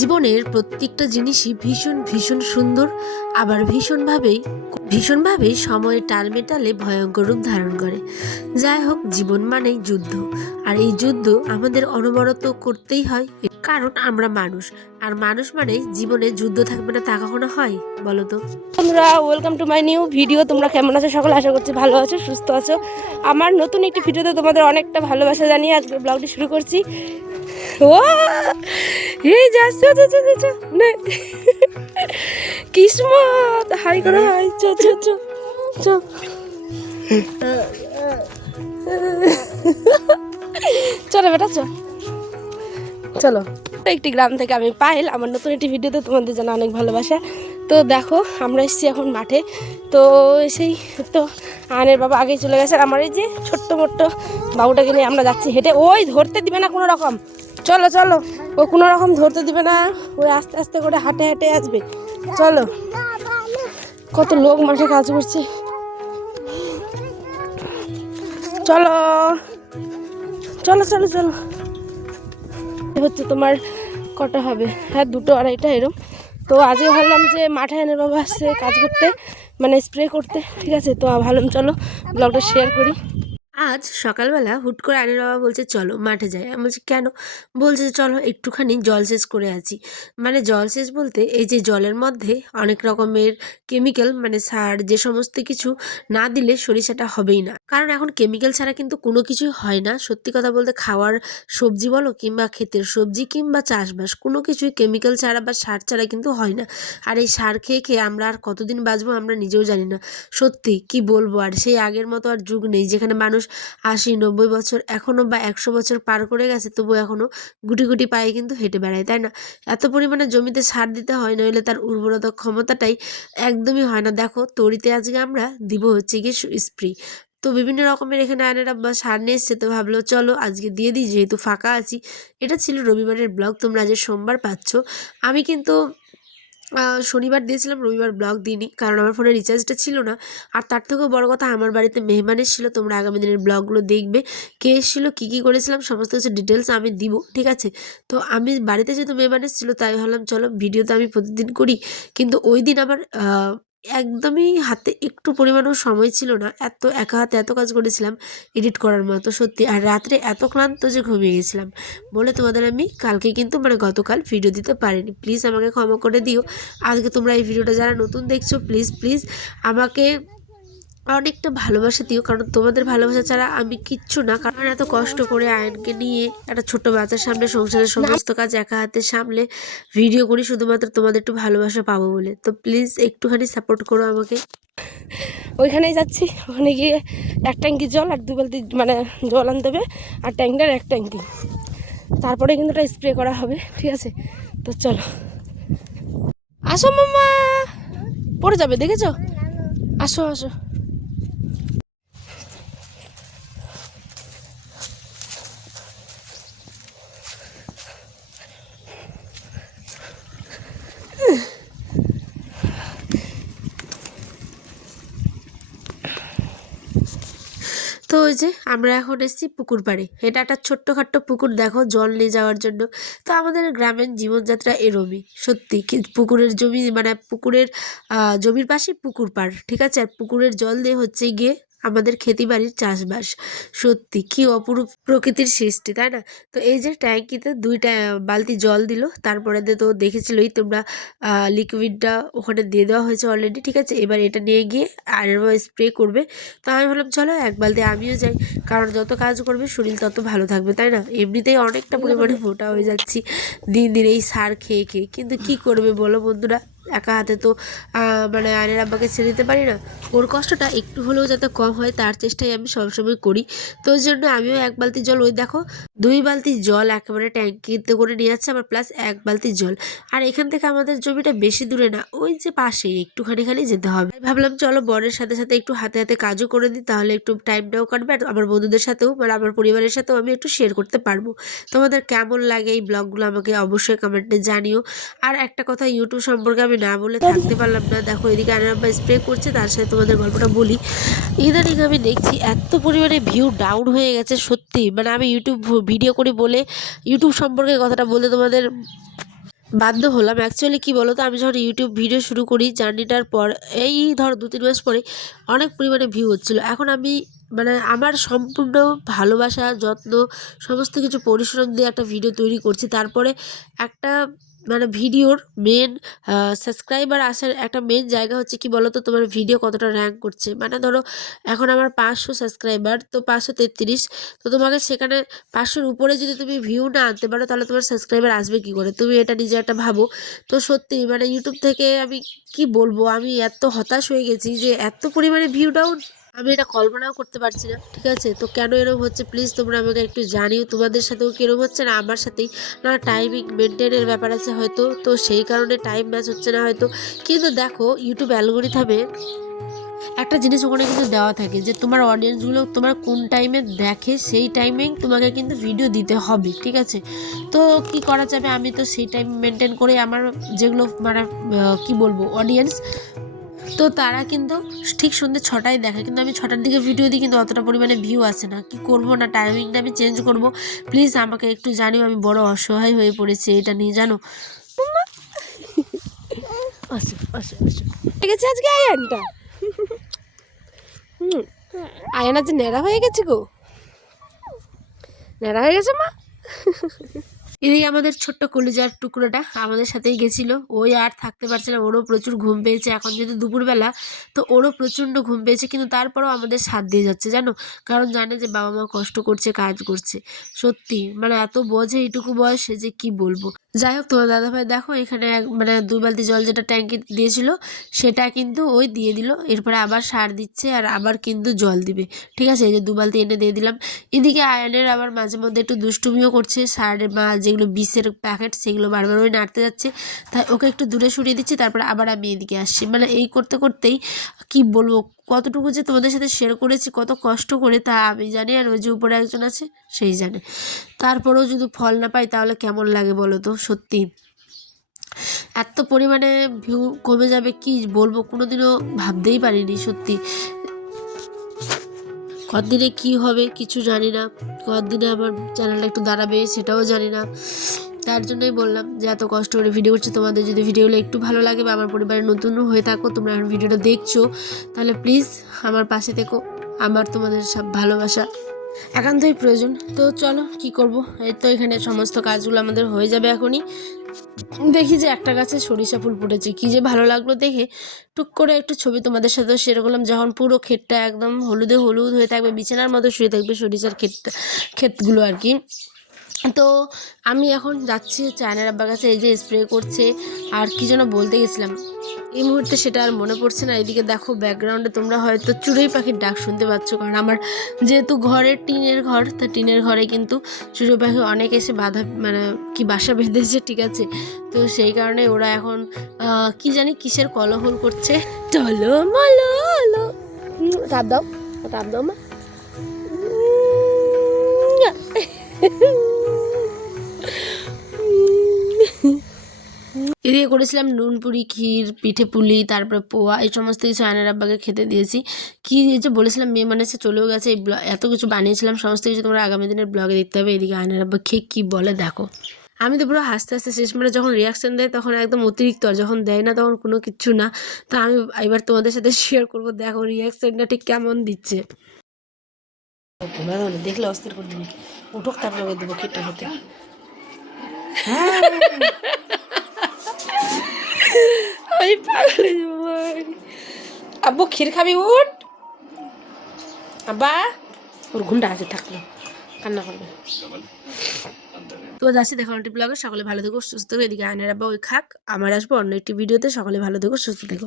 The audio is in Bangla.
জীবনের প্রত্যেকটা জিনিসই ভীষণ ভীষণ সুন্দর, আবার ভীষণভাবেই সময়ের টাল মেটালে ভয়ঙ্কর রূপ ধারণ করে। যাই হোক, জীবন মানেই যুদ্ধ, আর এই যুদ্ধ আমাদের অনবরত করতেই হয়, কারণ আমরা মানুষ। আর মানুষ মানেই জীবনে যুদ্ধ থাকবে না তা কখনো হয় বলো তো? বন্ধুরা, welcome to my new video. তোমরা কেমন আছো? সকলে আশা করছি ভালো আছো, সুস্থ আছো। আমার নতুন একটি ভিডিওতে তোমাদের অনেকটা ভালোবাসা জানিয়ে আজকে ব্লগটি শুরু করছি। ও এই যাচ্ছে কিসমত, হাই করো, হাই। চো চো চো চো চলো বেটা, চলো। একটি গ্রাম থেকে আমি পায়েল, আমার নতুন একটি ভিডিওতে তোমাদের জানা অনেক ভালোবাসা। তো দেখো, আমরা এসেছি এখন মাঠে। তো এসেই তো আয়নের বাবা আগেই চলে গেছে, আর আমার এই যে ছোট্ট মোট্ট বাবুটাকে নিয়ে আমরা যাচ্ছি হেঁটে। ওই ধরতে দিবে না কোনো রকম, চলো চলো, ও কোনো রকম ধরতে দিবে না, ওই আস্তে আস্তে করে হাঁটে হাঁটে আসবে। চলো, কত লোক মাঠে কাজ করছে, চলো চলো চলো চলো। হচ্ছে তোমার কটা হবে? হ্যাঁ, 2টো 2:30 এরম। তো আজকে ভাবলাম যে মাঠে আয়নের বাবা আসছে কাজ করতে, মানে স্প্রে করতে, ঠিক আছে। তো ভাবলাম চলো ব্লগটা শেয়ার করি। আজ সকালবেলা হুট করে আনির বাবা বলছে চলো মাঠে যাই। আমি বলছি কেন? বলছে যে চলো একটুখানি জলসেচ করে আছি। মানে জলসেচ বলতে এই যে জলের মধ্যে অনেক রকমের কেমিক্যাল, মানে সার, যে সমস্ত কিছু না দিলে সরিষাটা হবেই না। কারণ এখন কেমিক্যাল ছাড়া কিন্তু কোনো কিছুই হয় না। সত্যি কথা বলতে, খাওয়ার সবজি বলো কিংবা ক্ষেতের সবজি কিংবা চাষবাস, কোনো কিছুই কেমিক্যাল ছাড়া বা সার ছাড়া কিন্তু হয় না। আর এই সার খেয়ে খেয়ে আমরা আর কতদিন বাঁচবো আমরা নিজেও জানি না। সত্যি কি বলবো, আর সেই আগের মতো আর যুগ নেই যেখানে মানুষ 80-90 বছর এখনো বা 100 বছর পার করে গেছে, তবু এখনো গুটি গুটি পায়ে কিন্তু হেঁটে বেড়ায়, তাই না? এত পরিমাণে জমিতে সার দিতে হয়, নইলে তার উর্বরতা ক্ষমতাটাই একদমই হয় না। দেখো, তরিতে আজকে আমরা দিব হচ্ছে গিয়ে স্প্রে। তো বিভিন্ন রকমের এখানে আয়নারা বা সার নিয়ে এসছে, তো ভাবলো চলো আজকে দিয়ে দিই যেহেতু ফাঁকা আছি। এটা ছিল রবিবারের ব্লগ, তোমরা আজ সোমবার পাচ্ছ। আমি কিন্তু শনিবার দিয়েছিলাম, রবিবার ব্লগ দিইনি, কারণ আমার ফোনে রিচার্জটা ছিল না। আর তার থেকেও বড় কথা, আমার বাড়িতে মেহমান এসেছিলো। তোমরা আগামী দিনের ব্লগগুলো দেখবে, কে এসেছিলো, কী কী করেছিলাম, সমস্ত কিছু ডিটেলস আমি দিব, ঠিক আছে? তো আমি বাড়িতে যেহেতু মেহমান এসেছিলো, তাই ভাবলাম চলো ভিডিও তো আমি প্রতিদিন করি, কিন্তু ওই দিন আমার একদমই হাতে একটু পরিমাণও সময় ছিল না। একা হাতে এত কাজ করেছিলাম এডিট করার মতো, সত্যি। আর রাত্রে এত ক্লান্ত যে ঘুমিয়ে গেছিলাম বলে তোমাদের আমি কালকে কিন্তু মানে গতকাল ভিডিও দিতে পারিনি। প্লিজ আমাকে ক্ষমা করে দিও। আজকে তোমরা এই ভিডিওটা যারা নতুন দেখছো, প্লিজ প্লিজ আমাকে অনেকটা ভালোবাসা দিও, কারণ তোমাদের ভালোবাসা ছাড়া আমি কিচ্ছু না। কারণ এত কষ্ট করে আয়নকে নিয়ে একটা ছোট বাচ্চার সামনে সংসারের সমস্ত কাজ একা হাতে সামলে ভিডিও করি শুধুমাত্র তোমাদের একটু ভালোবাসা পাবো বলে। তো প্লিজ একটুখানি সাপোর্ট করো আমাকে। ওইখানেই যাচ্ছি, ওখানে গিয়ে 1 ট্যাঙ্কি জল আর 2 বালতি মানে জল আনতে হবে, আর ট্যাঙ্কিটার 1 ট্যাঙ্কি, তারপরে কিন্তু ওটা স্প্রে করা হবে, ঠিক আছে। তো চলো, আসো মাম্মা, পড়ে যাবে দেখেছো, আসো আসো। তো ওই যে আমরা এখন এসেছি পুকুর পাড়ে। এটা একটা ছোট্টখাট্ট পুকুর, দেখো জল নিয়ে যাওয়ার জন্য। তো আমাদের গ্রামের জীবনযাত্রা এরমই, সত্যি। কি পুকুরের জমি, মানে পুকুরের জমির পাশে পুকুর পাড়, ঠিক আছে। আর পুকুরের জল দিয়ে হচ্ছে গিয়ে আমাদের খেতি বাড়ির চাষবাস। সত্যি কি অপরূপ প্রকৃতির সৃষ্টি, তাই না? তো এই যে ট্যাঙ্কিতে 2টা বালতি জল দিল, তারপরে তো দেখেছিলই তোমরা লিকুইডটা ওখানে দিয়ে দেওয়া হয়েছে অলরেডি, ঠিক আছে। এবার এটা নিয়ে গিয়ে আয়রন স্প্রে করবে। তো আমি ভাবলাম চলো 1 বালতি আমিও যাই, কারণ যত কাজ করবে শরীর তত ভালো থাকবে, তাই না? এমনিতেই অনেকটা পরিমাণে মোটা হয়ে যাচ্ছি দিন দিন এই সার খেয়ে খেয়ে, কিন্তু কি করবে বলো বন্ধুরা? একা হাতে তো মানে আয়নের আব্বাকে ছেড়ে দিতে পারি না। ওর কষ্টটা একটু হলেও যাতে কম হয় তার চেষ্টাই আমি সবসময় করি। তো ওই জন্য আমিও 1 বালতি জল, ওই দেখো 2 বালতি জল একেবারে ট্যাঙ্কিতে করে নিয়ে যাচ্ছে, আবার প্লাস 1 বালতি জল। আর এখান থেকে আমাদের জমিটা বেশি দূরে না, ওই যে পাশেই একটুখানি খালি যেতে হবে। ভাবলাম চলো বরের সাথে সাথে একটু হাতে হাতে কাজও করে দিই, তাহলে একটু টাইমটাও কাটবে, আর আমার বন্ধুদের সাথেও মানে আমার পরিবারের সাথেও আমি একটু শেয়ার করতে পারবো। তোমাদের কেমন লাগে এই ব্লগগুলো আমাকে অবশ্যই কমেন্টে জানিও। আর একটা কথা, ইউটিউব সম্পর্কে আমি আমি না বলে থাকতে পারলাম না। দেখো এদিকে আয়নের আব্বা স্প্রে করছে, তার সাথে তোমাদের গল্পটা বলি। ইদানিং আমি দেখছি এত পরিমাণে ভিউ ডাউন হয়ে গেছে, সত্যি মানে আমি ইউটিউব ভিডিও করি বলে ইউটিউব সম্পর্কে কথাটা বলতে তোমাদের বাধ্য হলাম। অ্যাকচুয়ালি কী বলো তো, আমি যখন ইউটিউব ভিডিও শুরু করি জার্নিটার পর, এই ধর 2-3 মাস পরে অনেক পরিমাণে ভিউ হচ্ছিলো। এখন আমি মানে আমার সম্পূর্ণ ভালোবাসা, যত্ন, সমস্ত কিছু পরিশ্রম দিয়ে একটা ভিডিও তৈরি করছি। তারপরে একটা মানে ভিডিওর মেন সাবস্ক্রাইবার আসার একটা মেন জায়গা হচ্ছে কি বলো তো, তোমার ভিডিও কতটা র্যাঙ্ক করছে। মানে ধরো এখন আমার 500 সাবস্ক্রাইবার, তো 533, তো তোমাকে সেখানে 500-র উপরে যদি তুমি ভিউ না আনতে পারো তাহলে তোমার সাবস্ক্রাইবার আসবে কী করে, তুমি এটা নিজে একটা ভাবো। তো সত্যি মানে ইউটিউব থেকে আমি কি বলবো, আমি এত হতাশ হয়ে গেছি যে এত পরিমাণে ভিউ ডাউন, আমি এটা কল্পনাও করতে পারছি না। ঠিক আছে, তো কেন এরকম হচ্ছে প্লিজ তোমরা আমাকে একটু জানিও, তোমাদের সাথেও কীরকম হচ্ছে না আমার সাথেই। না টাইমিং মেনটেনের ব্যাপার আছে হয়তো, তো সেই কারণে টাইম ম্যাচ হচ্ছে না হয়তো। কিন্তু দেখো ইউটিউব অ্যালগোরিদমে একটা জিনিস ওখানে কিন্তু দেওয়া থাকে যে তোমার অডিয়েন্সগুলো তোমার কোন টাইমে দেখে সেই টাইমেই তোমাকে কিন্তু ভিডিও দিতে হবে। ঠিক আছে, তো কি করা যাবে, আমি তো সেই টাইম মেনটেন করে আমার যেগুলো মানে কি বলবো অডিয়েন্স, তো তারা কিন্তু ঠিক সন্ধ্যে 6টায় দেখে, কিন্তু আমি 6টার দিকে ভিডিও দিই কিন্তু অতটা পরিমাণে ভিউ আসে না। কি করব, না টাইমিংটা আমি চেঞ্জ করব, প্লিজ আমাকে একটু জানিও। আমি বড় অসহায় হয়ে পড়েছি এটা নিয়ে, জানো। আচ্ছা আচ্ছা আচ্ছা ঠিক আছে, আজকে আয়ানটা আয়ান আজ ন্যাড়া হয়ে গেছে গো, ন্যাড়া হয়ে গেছে মা। এদিকে আমাদের ছোট্ট কলিজার টুকরোটা আমাদের সাথেই গেছিল, ওই আর থাকতে পারছে না, ওরও প্রচুর ঘুম পেয়েছে। এখন যদি দুপুরবেলা, তো ওরও প্রচণ্ড ঘুম পেয়েছে, কিন্তু তারপরেও আমাদের সাথ দিয়ে যাচ্ছে জানো, কারণ জানে যে বাবা মা কষ্ট করছে, কাজ করছে। সত্যি মানে এত বোঝে এইটুকু বয়সে যে কি বলবো। যাই হোক, তোমার দাদাভাই দেখো এখানে মানে 2 বালতি জল যেটা ট্যাঙ্কি দিয়েছিল সেটা কিন্তু ওই দিয়ে দিল, এরপরে আবার সার দিচ্ছে আর আবার কিন্তু জল দিবে। ঠিক আছে, এই যে 2 বালতি এনে দিয়ে দিলাম। এদিকে আয়নের আবার মাঝে মধ্যে একটু দুষ্টুমিও করছে, সারের বা যেগুলো বিষের প্যাকেট সেগুলো বারবার ওই নাড়তে যাচ্ছে, তাই ওকে একটু দূরে সরিয়ে দিচ্ছি, তারপরে আবার আমি এদিকে আসছি। মানে এই করতে করতেই কি বলবো, কতটুকু যে তোমাদের সাথে শেয়ার করেছি কত কষ্ট করে তা আমি জানি, আর ওই যে উপরে একজন আছে সেই জানে। তারপরেও যদি ফল না পাই তাহলে কেমন লাগে বলো তো। সত্যি এত পরিমাণে ভিউ কমে যাবে কি বলবো, কোনোদিনও ভাবতেই পারিনি সত্যি। কতদিনে কি হবে কিছু জানি না, কতদিনে আমার চ্যানেলটা একটু দাঁড়াবে সেটাও জানি না। তার জন্যই বললাম যে এত কষ্ট করে ভিডিও করছি, তোমাদের যদি ভিডিওগুলো একটু ভালো লাগে বা আমার পরিবারের নতুন হয়ে থাকো, তোমরা এখন ভিডিওটা দেখছো, তাহলে প্লিজ আমার পাশে থেকো। আমার তোমাদের সব ভালোবাসা একান্তই প্রয়োজন। তো চলো কি করব, এই তো এখানে সমস্ত কাজগুলো আমাদের হয়ে যাবে এখনই। দেখি যে একটা গাছে সরিষা ফুল ফুটেছে, কি যে ভালো লাগলো দেখে। টুক করে একটু ছবি তোমাদের সাথেও শেয়ার করলাম, যখন পুরো ক্ষেতটা একদম হলুদে হলুদ হয়ে থাকবে, বিছানার মতো শুয়ে থাকবে সরিষার ক্ষেতগুলো আর কি। তো আমি এখন যাচ্ছি হচ্ছে আয়নার আব্বার কাছে, এই যে স্প্রে করছে। আর কি যেন বলতে গেছিলাম এই মুহূর্তে সেটা আর মনে পড়ছে না। এদিকে দেখো ব্যাকগ্রাউন্ডে তোমরা হয়তো চড়ুই পাখির ডাক শুনতে পাচ্ছ, কারণ আমার যেহেতু ঘরের টিনের ঘর, তা টিনের ঘরে কিন্তু চড়ুই পাখি অনেক এসে বাধা মানে কি বাসা বেঁধেছে। ঠিক আছে, তো সেই কারণে ওরা এখন কি জানি কিসের কলহল করছে। চলো মলো হলো, তাপ দাও, তাপ দাও মা। এদিকে করেছিলাম নুন পুরি, ক্ষীর, পিঠে পুলি, তারপরে পোয়া, এই সমস্ত কিছু আয়নার আব্বাকে খেতে দিয়েছি। কি এই যে বলেছিলাম মেয়ে মানে সে চলেও গেছে, এই এত কিছু বানিয়েছিলাম, সমস্ত কিছু তোমরা আগামী দিনের ব্লগে দেখতে হবে। এদিকে আয়নার আব্বা খেয়ে কী বলে দেখো, আমি তো পুরো হাসতে হাসতে শেষ। মানে যখন রিয়াকশান দেয় তখন একদম অতিরিক্ত, আর যখন দেয় না তখন কোনো কিচ্ছু না। তো আমি এবার তোমাদের সাথে শেয়ার করবো, দেখো রিয়াকশানটা ঠিক কেমন দিচ্ছে। দেখলে অস্থির করে দিবি, উঠোক তারপরে দেবো খেতে খেতে। আমি পাগল হয়ে যাবো। আব্বু ক্ষীর খাবি, উঠ আব্বা। ওর ঘুমটা আছে, থাকলো কান্না করবে। তো যাচ্ছি দেখো ব্লগে, সকলে ভালো থেকো সুস্থ থেকো। এদিকে আয়নের আব্বা ওই খাক, আমার আসবো অন্য একটি ভিডিওতে। সকলে ভালো থেকো সুস্থ থেকো।